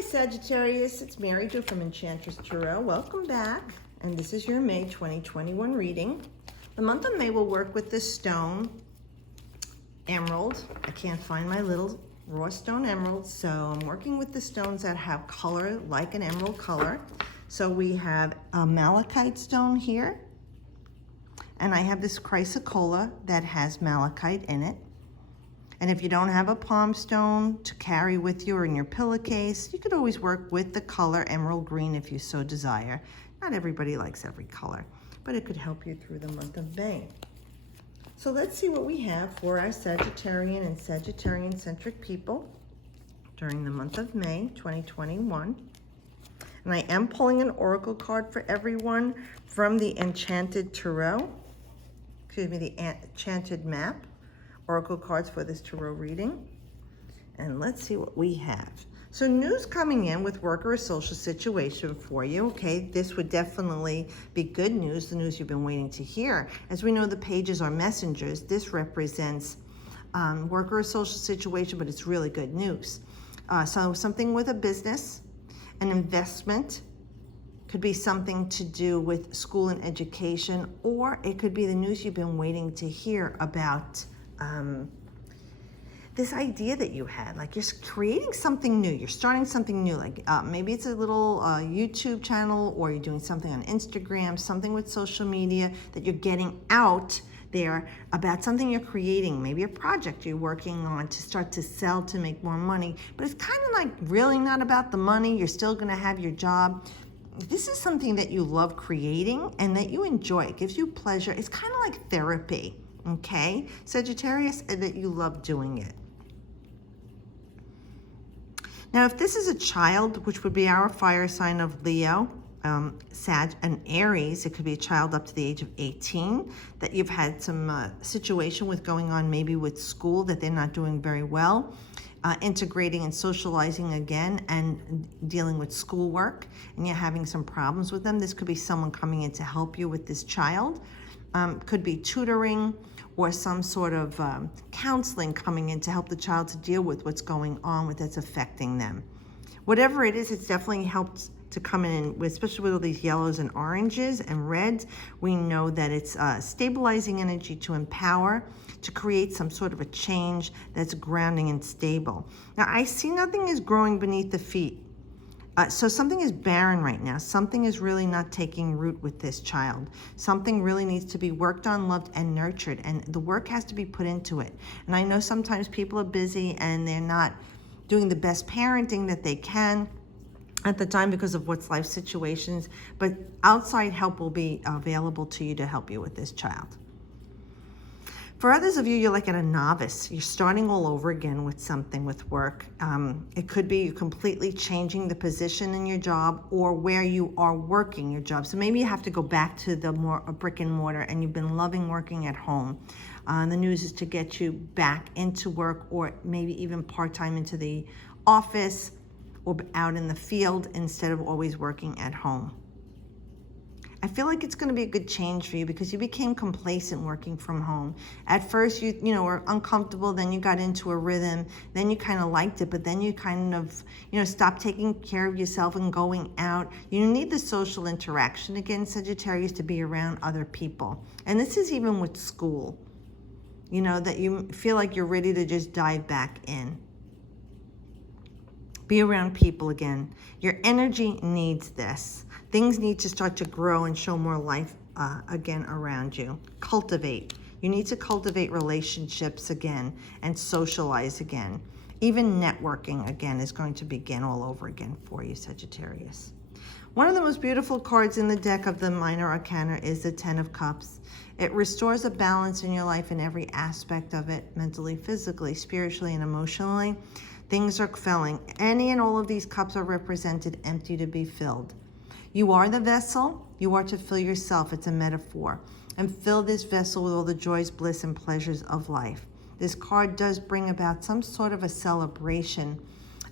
Hi Sagittarius, it's Mary Jo from Enchantress Tarot. Welcome back, and this is your May 2021 reading. The month of May will work with the stone emerald. I can't find my little raw stone emerald, so I'm working with the stones that have color like an emerald color. So we have a malachite stone here, and I have this chrysocolla that has malachite in it. And if you don't have a palm stone to carry with you or in your pillowcase, you could always work with the color emerald green if you so desire. Not everybody likes every color, but it could help you through the month of May. So let's see what we have for our Sagittarian and Sagittarian-centric people during the month of May 2021. And I am pulling an oracle card for everyone from the Enchanted Tarot, the Enchanted Map. Oracle cards for this tarot reading. And let's see what we have. So news coming in with work or a social situation for you. Okay, this would definitely be good news, the news you've been waiting to hear. As we know, the pages are messengers. This represents work or a social situation, but it's really good news. So something with a business, an investment, could be something to do with school and education, or it could be the news you've been waiting to hear about. This idea that you had, like you're creating something new, you're starting something new, like maybe it's a little YouTube channel, or you're doing something on Instagram, something with social media that you're getting out there about something you're creating, maybe a project you're working on to start to sell to make more money, but it's kind of like really not about the money. You're still going to have your job. This is something that you love creating and that you enjoy. It gives you pleasure. It's kind of like therapy. Okay, Sagittarius, and that you love doing it. Now, if this is a child, which would be our fire sign of Leo, Sag, and Aries, it could be a child up to the age of 18 that you've had some situation with going on, maybe with school, that they're not doing very well, integrating and socializing again and dealing with schoolwork, and you're having some problems with them. This could be someone coming in to help you with this child. Could be tutoring or some sort of counseling coming in to help the child to deal with what's going on with that's affecting them. Whatever it is, it's definitely helped to come in, especially with all these yellows and oranges and reds. We know that it's stabilizing energy to empower, to create some sort of a change that's grounding and stable. Now, I see nothing is growing beneath the feet. So something is barren right now. Something is really not taking root with this child. Something really needs to be worked on, loved, and nurtured, and the work has to be put into it. And I know sometimes people are busy and they're not doing the best parenting that they can at the time because of what's life situations, but outside help will be available to you to help you with this child. For others of you, you're like at a novice. You're starting all over again with something with work. It could be you completely changing the position in your job or where you are working your job. So maybe you have to go back to the more brick and mortar, and you've been loving working at home. The news is to get you back into work, or maybe even part-time into the office or out in the field instead of always working at home. I feel like it's going to be a good change for you because you became complacent working from home. At first, you were uncomfortable, then you got into a rhythm, then you kind of liked it, but then you kind of, stopped taking care of yourself and going out. You need the social interaction again, Sagittarius, to be around other people. And this is even with school, that you feel like you're ready to just dive back in. Be around people again. Your energy needs this. Things need to start to grow and show more life again around you. Cultivate. You need to cultivate relationships again and socialize again. Even networking again is going to begin all over again for you, Sagittarius. One of the most beautiful cards in the deck of the Minor Arcana is the Ten of Cups. It restores a balance in your life in every aspect of it, mentally, physically, spiritually, and emotionally. Things are filling. Any and all of these cups are represented empty to be filled. You are the vessel. You are to fill yourself. It's a metaphor. And fill this vessel with all the joys, bliss, and pleasures of life. This card does bring about some sort of a celebration,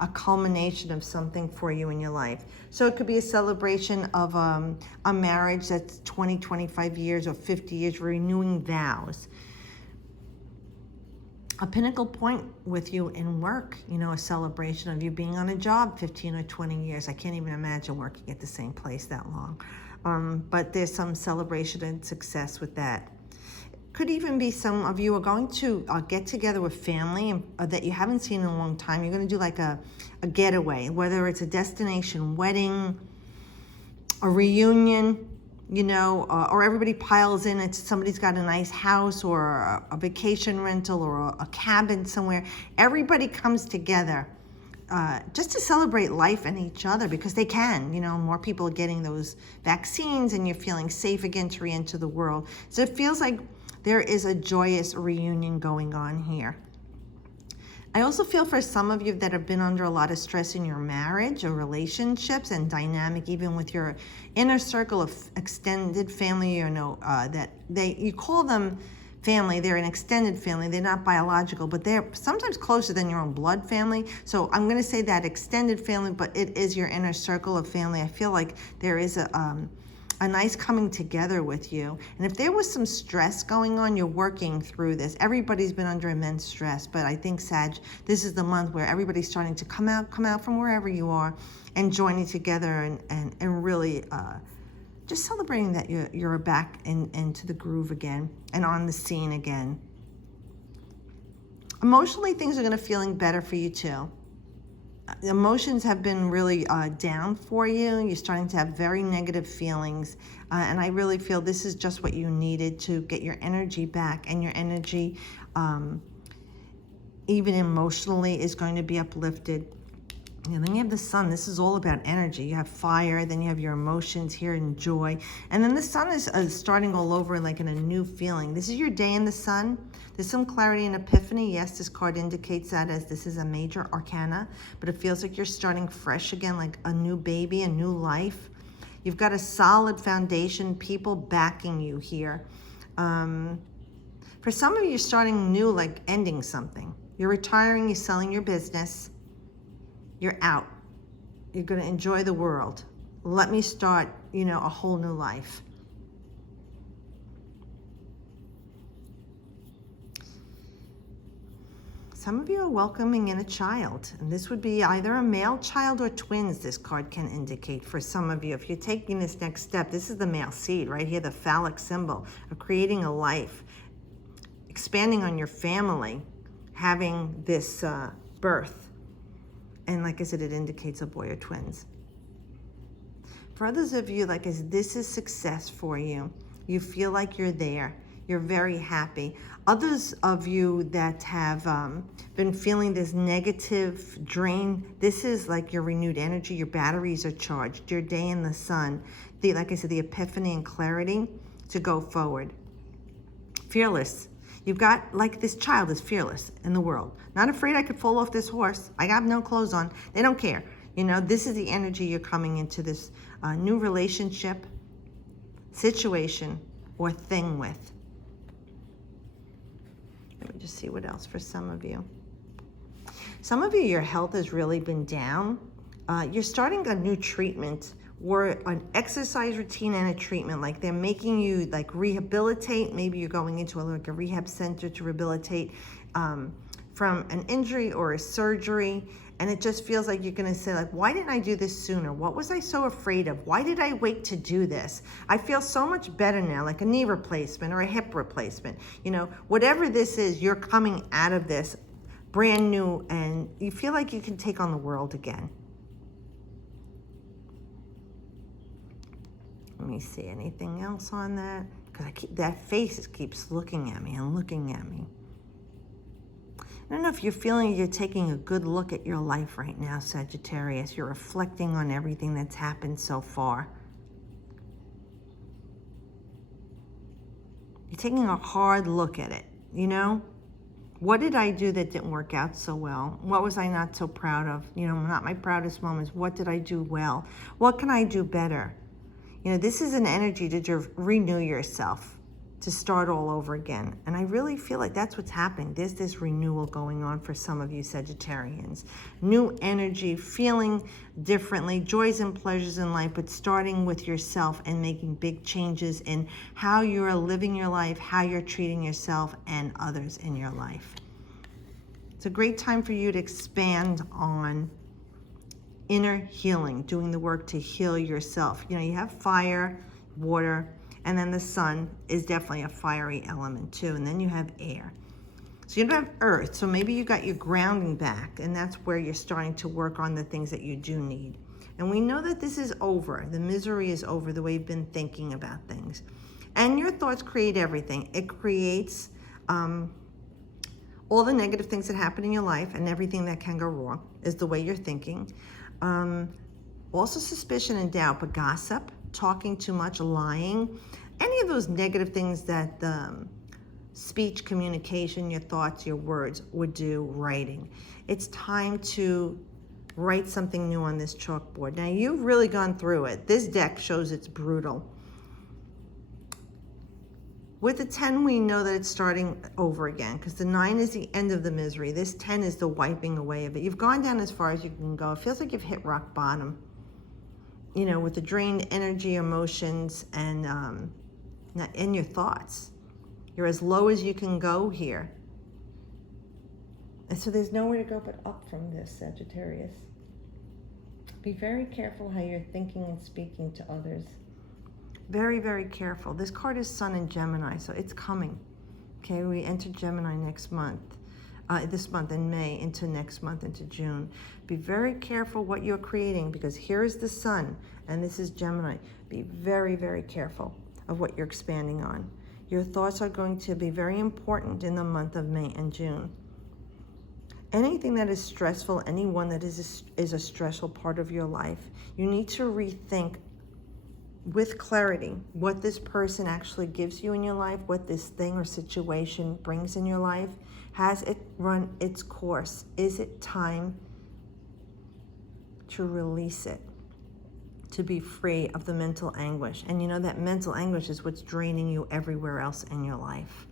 a culmination of something for you in your life. So it could be a celebration of a marriage that's 20, 25 years or 50 years, renewing vows. a pinnacle point with you in work, you know, a celebration of you being on a job 15 or 20 years. I can't even imagine working at the same place that long. But there's some celebration and success with that. Could even be some of you are going to get together with family that you haven't seen in a long time. You're going to do like a getaway, whether it's a destination wedding, a reunion, you know, or everybody piles in. It's somebody's got a nice house or a vacation rental or a cabin somewhere. Everybody comes together just to celebrate life and each other because they can. You know, more people are getting those vaccines and you're feeling safe again to re-enter the world. So it feels like there is a joyous reunion going on here. I also feel for some of you that have been under a lot of stress in your marriage or relationships and dynamic, even with your inner circle of extended family, you know, you call them family, they're an extended family, they're not biological, but they're sometimes closer than your own blood family. So I'm going to say that extended family, but it is your inner circle of family. I feel like there is a nice coming together with you. And if there was some stress going on, you're working through this. Everybody's been under immense stress, but I think, Sag, this is the month where everybody's starting to come out from wherever you are and joining together and really just celebrating that you're back into the groove again and on the scene again. Emotionally, things are going to feeling better for you too. Emotions have been really down for you. You're starting to have very negative feelings. And I really feel this is just what you needed to get your energy back. And your energy, even emotionally, is going to be uplifted. And then you have the sun. This is all about energy. You have fire, then you have your emotions here and joy. And then the sun is starting all over like in a new feeling. This is your day in the sun. There's some clarity and epiphany. Yes, this card indicates that as this is a major arcana, but it feels like you're starting fresh again, like a new baby, a new life. You've got a solid foundation, people backing you here. For some of you, you're starting new, like ending something. You're retiring, you're selling your business. You're out. You're going to enjoy the world. Let me start, you know, a whole new life. Some of you are welcoming in a child, and this would be either a male child or twins, this card can indicate for some of you. If you're taking this next step, this is the male seed right here, the phallic symbol of creating a life, expanding on your family, having this birth. And like I said, it indicates a boy or twins. For others of you, like this is success for you. You feel like you're there. You're very happy. Others of you that have been feeling this negative drain, this is like your renewed energy. Your batteries are charged. Your day in the sun. Like I said, the epiphany and clarity to go forward. Fearless. You've got, like this child is fearless in the world. Not afraid I could fall off this horse. I got no clothes on. They don't care. You know, this is the energy you're coming into this new relationship, situation, or thing with. Let me just see what else for some of you. Some of you, your health has really been down. You're starting a new treatment or an exercise routine and a treatment, like they're making you like rehabilitate. Maybe you're going into like a rehab center to rehabilitate from an injury or a surgery, and it just feels like you're gonna say like, why didn't I do this sooner? What was I so afraid of? Why did I wait to do this? I feel so much better now, like a knee replacement or a hip replacement. You know, whatever this is, you're coming out of this brand new and you feel like you can take on the world again. Let me see anything else on that, because that face keeps looking at me and looking at me. I don't know if you're feeling you're taking a good look at your life right now, Sagittarius. You're reflecting on everything that's happened so far. You're taking a hard look at it, you know? What did I do that didn't work out so well? What was I not so proud of? You know, not my proudest moments. What did I do well? What can I do better? You know, this is an energy to renew yourself, to start all over again. And I really feel like that's what's happening. There's this renewal going on for some of you Sagittarians. New energy, feeling differently, joys and pleasures in life, but starting with yourself and making big changes in how you're living your life, how you're treating yourself and others in your life. It's a great time for you to expand on inner healing, doing the work to heal yourself. You know, you have fire, water, and then the sun is definitely a fiery element too. And then you have air. So you don't have earth. So maybe you got your grounding back, and that's where you're starting to work on the things that you do need. And we know that this is over. The misery is over, the way you've been thinking about things. And your thoughts create everything. It creates all the negative things that happen in your life, and everything that can go wrong is the way you're thinking. Also suspicion and doubt, but gossip, talking too much, lying, any of those negative things that speech, communication, your thoughts, your words would do, writing. It's time to write something new on this chalkboard. Now, you've really gone through it. This deck shows it's brutal. With the 10, we know that it's starting over again, because the 9 is the end of the misery. This 10 is the wiping away of it. You've gone down as far as you can go. It feels like you've hit rock bottom, you know, with the drained energy, emotions, and your thoughts. You're as low as you can go here. And so there's nowhere to go but up from this, Sagittarius. Be very careful how you're thinking and speaking to others. Very, very careful. This card is Sun in Gemini, so it's coming. Okay, we enter Gemini next month, this month in May, into next month, into June. Be very careful what you're creating, because here is the Sun, and this is Gemini. Be very, very careful of what you're expanding on. Your thoughts are going to be very important in the month of May and June. Anything that is stressful, anyone that is a stressful part of your life, you need to rethink with clarity what this person actually gives you in your life, what this thing or situation brings in your life. Has it run its course? Is it time to release it, to be free of the mental anguish? And you know that mental anguish is what's draining you everywhere else in your life.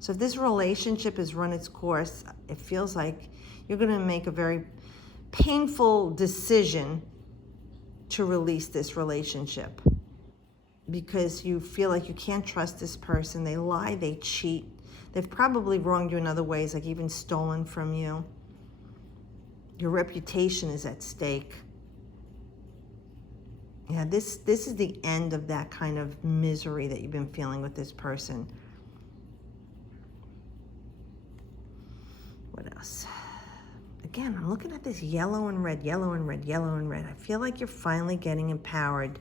So if this relationship has run its course, it feels like you're going to make a very painful decision to release this relationship, because you feel like you can't trust this person. They lie, they cheat. They've probably wronged you in other ways, like even stolen from you. Your reputation is at stake. Yeah, this is the end of that kind of misery that you've been feeling with this person. What else? Again, I'm looking at this yellow and red, yellow and red, yellow and red. I feel like you're finally getting empowered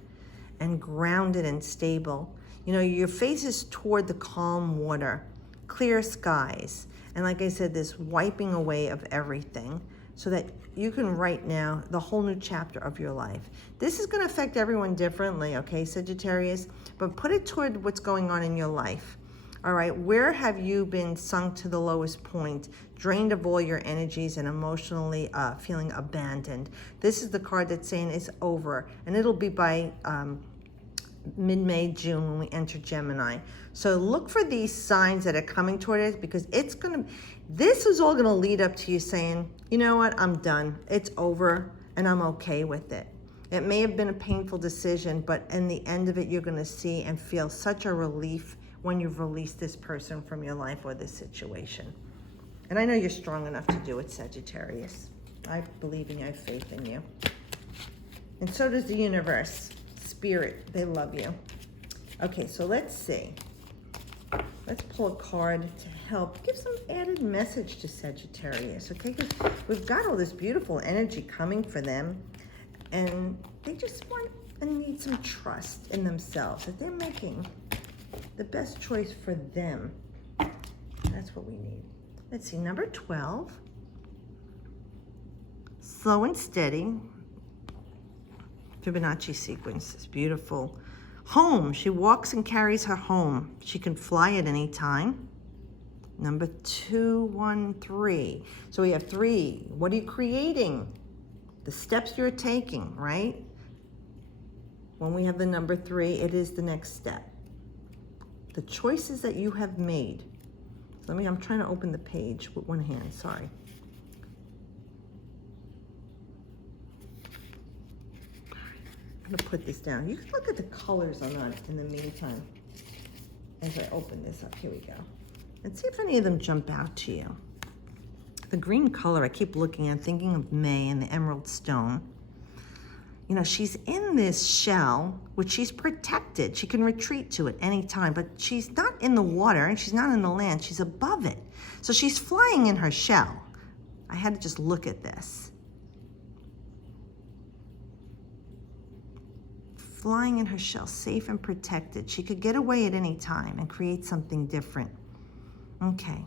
and grounded and stable. You know, your face is toward the calm water, clear skies. And like I said, this wiping away of everything so that you can write now the whole new chapter of your life. This is going to affect everyone differently, okay, Sagittarius? But put it toward what's going on in your life. All right, where have you been sunk to the lowest point, drained of all your energies and emotionally feeling abandoned? This is the card that's saying it's over, and it'll be by mid-May, June when we enter Gemini. So look for these signs that are coming toward us, because this is all gonna lead up to you saying, you know what, I'm done. It's over, and I'm okay with it. It may have been a painful decision, but in the end of it, you're gonna see and feel such a relief when you've released this person from your life or this situation. And I know you're strong enough to do it, Sagittarius. I believe in you, I have faith in you. And so does the universe. Spirit, they love you. Okay, so let's see. Let's pull a card to help give some added message to Sagittarius, okay? Because we've got all this beautiful energy coming for them, and they just want and need some trust in themselves, that they're making the best choice for them. That's what we need. Let's see, number 12. Slow and steady. Fibonacci sequence is beautiful. Home, she walks and carries her home. She can fly at any time. Number 213. So we have 3. What are you creating? The steps you're taking, right? When we have the number 3, it is the next step. The choices that you have made. So I'm trying to open the page with one hand, sorry. I'm gonna put this down. You can look at the colors on that in the meantime as I open this up. Here we go. And see if any of them jump out to you. The green color I keep looking at, thinking of May and the emerald stone. You know, she's in this shell, which she's protected. She can retreat to it anytime, but she's not in the water and she's not in the land. She's above it. So she's flying in her shell. I had to just look at this. Flying in her shell, safe and protected. She could get away at any time and create something different. Okay,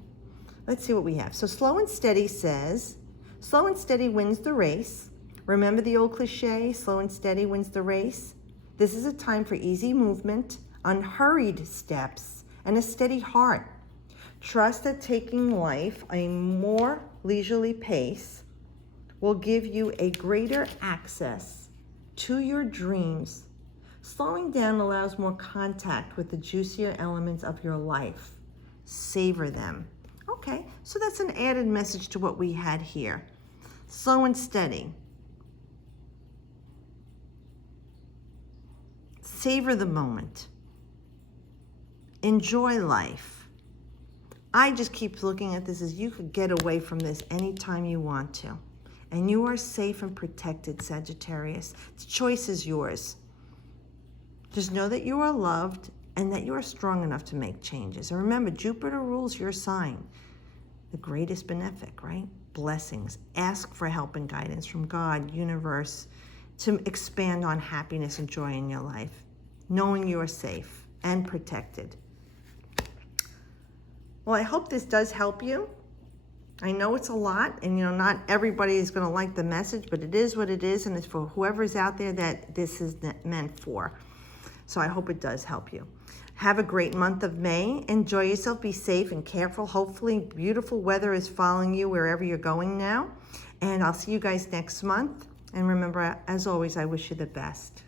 let's see what we have. So slow and steady says, slow and steady wins the race. Remember the old cliche, slow and steady wins the race? This is a time for easy movement, unhurried steps, and a steady heart. Trust that taking life a more leisurely pace will give you a greater access to your dreams. Slowing down allows more contact with the juicier elements of your life. Savor them. Okay, so that's an added message to what we had here. Slow and steady. Savor the moment. Enjoy life. I just keep looking at this as you could get away from this anytime you want to. And you are safe and protected, Sagittarius. The choice is yours. Just know that you are loved and that you are strong enough to make changes. And remember, Jupiter rules your sign. The greatest benefic, right? Blessings. Ask for help and guidance from God, universe, to expand on happiness and joy in your life, knowing you are safe and protected. Well, I hope this does help you. I know it's a lot, and not everybody is going to like the message, but it is what it is, and it's for whoever's out there that this is meant for. So I hope it does help you. Have a great month of May. Enjoy yourself. Be safe and careful. Hopefully beautiful weather is following you wherever you're going now. And I'll see you guys next month. And remember, as always, I wish you the best.